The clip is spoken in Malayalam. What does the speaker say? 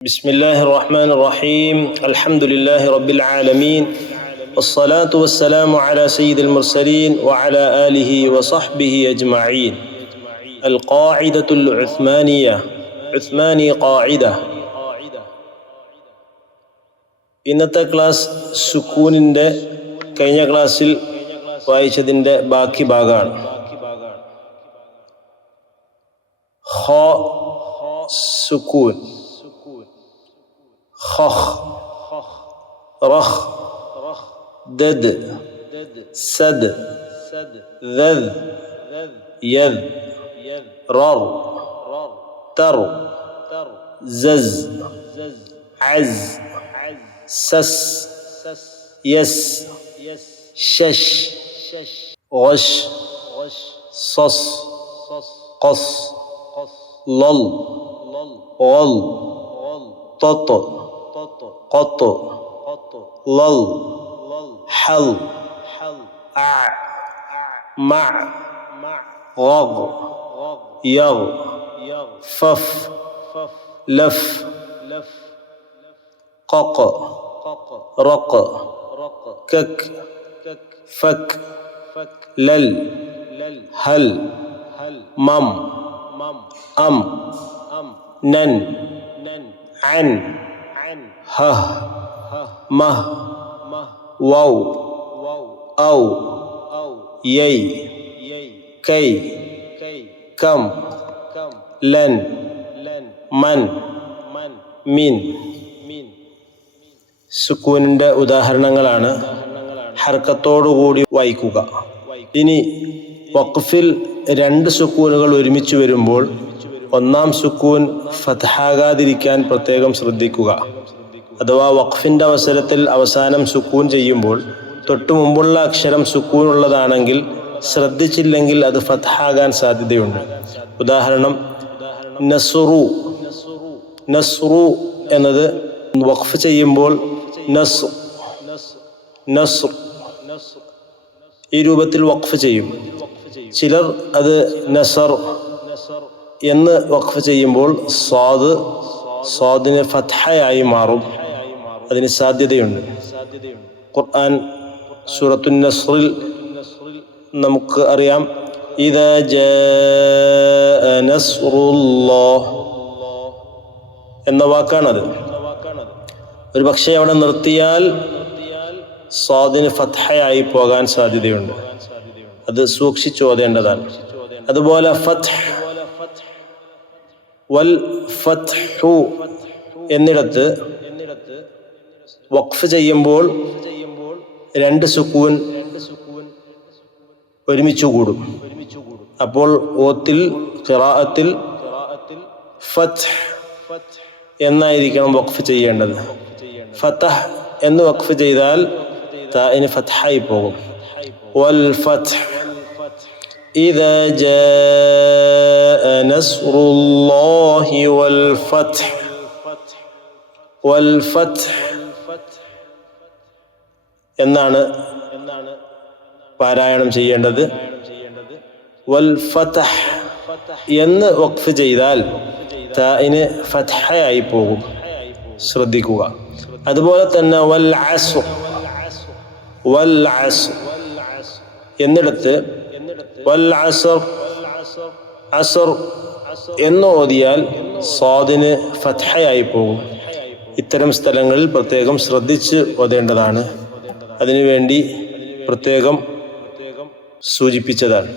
بسم الله الرحمن الرحيم الحمد لله رب العالمين والصلاة والسلام على سيد المرسلين وعلى آله وصحبه أجمعين القاعدة العثمانية عثماني قاعدة ഇന്നത്തെ ക്ലാസ് സുക്കൂനിൻ്റെ കഴിഞ്ഞ ക്ലാസ്സിൽ വായിച്ചതിൻ്റെ ബാക്കി ഭാഗമാണ്. ഖ സുക്കൂൻ, ഖഖ് റഖ് ദദ് സദ് ദദ് യദ് റർ തർ സസ് അസ് സസ് യസ് ശശ് ഗശ് സസ് ഖസ് ലൽ ഗൽ طط قط لل حل أع مع غض يغ فف لف قق رق كك فك لل هل مم أم نن عن ه مه واو أو يي كي كم لن من മിൻ. സുക്കൂനിൻ്റെ ഉദാഹരണങ്ങളാണ്. ഹർക്കത്തോടുകൂടി വായിക്കുക. ഇനി വഖഫിൽ രണ്ട് സുക്കൂനുകൾ ഒരുമിച്ച് വരുമ്പോൾ ഒന്നാം സുക്കൂൻ ഫത്ഹാകാതിരിക്കാൻ പ്രത്യേകം ശ്രദ്ധിക്കുക. അഥവാ വഖഫിൻ്റെ അവസരത്തിൽ അവസാനം സുക്കൂൻ ചെയ്യുമ്പോൾ തൊട്ടു മുമ്പുള്ള അക്ഷരം സുക്കൂൻ ഉള്ളതാണെങ്കിൽ ശ്രദ്ധിച്ചില്ലെങ്കിൽ അത് ഫത്ഹാകാൻ സാധ്യതയുണ്ട്. ഉദാഹരണം നസ്റു. നസ്റു എന്നത് വഖഫ് ചെയ്യുമ്പോൾ നസ്ർ ഈ രൂപത്തിൽ വഖഫ് ചെയ്യും. ചിലർ അത് നസർ എന്ന് വഖഫ് ചെയ്യുമ്പോൾ സ്വാദിന് ഫത്ഹയായി മാറും. അതിന് സാധ്യതയുണ്ട്. ഖുർആൻ സൂറത്തുൻ നസ്റിൽ നമുക്ക് അറിയാം, ഇദാ ജാഅ നസ്റുല്ലാഹ് എന്ന വാക്കാണത്. ഒരു പക്ഷേ അവിടെ നിർത്തിയാൽ സ്വാദിന് ഫത്ഹയായി പോകാൻ സാധ്യതയുണ്ട്. അത് സൂക്ഷിച്ചു ഓതേണ്ടതാണ്. അതുപോലെ ഫത്ഹ് വൽ ഫത്ഹു എന്നിടത്ത് വഖഫ് ചെയ്യുമ്പോൾ രണ്ട് സുക്കൂൻ ഒരുമിച്ച് കൂടും. അപ്പോൾ ഓത്തിൽ ഖിറാഅത്തിൽ ഫത്ഹ് എന്നായിരിക്കണം വഖഫ് ചെയ്യേണ്ടത്. ഫതഹ് എന്ന് വഖഫ് ചെയ്താൽ താഇന് ഫത്ഹായി പോകും. വൽ ഫത്ഹ് إذا جاء نصر الله والفتح എന്നാണ് പാരായണം ചെയ്യേണ്ടത്. വൽ ഫതഹ് എന്ന് വഖഫ് ചെയ്താൽ താഇന് ഫത്ഹയായി പോകും. ശ്രദ്ധിക്കുക. അതുപോലെ തന്നെ വൽ അസ്ർ എന്നിടത്ത് വൽ അസ്ർ എന്ന് ഓതിയാൽ സ്വാദിന് ഫത്ഹയായി പോകും. ഇത്തരം സ്ഥലങ്ങളിൽ പ്രത്യേകം ശ്രദ്ധിച്ച് ഓതേണ്ടതാണ്. അതിനുവേണ്ടി പ്രത്യേകം സൂചിപ്പിച്ചതാണ്.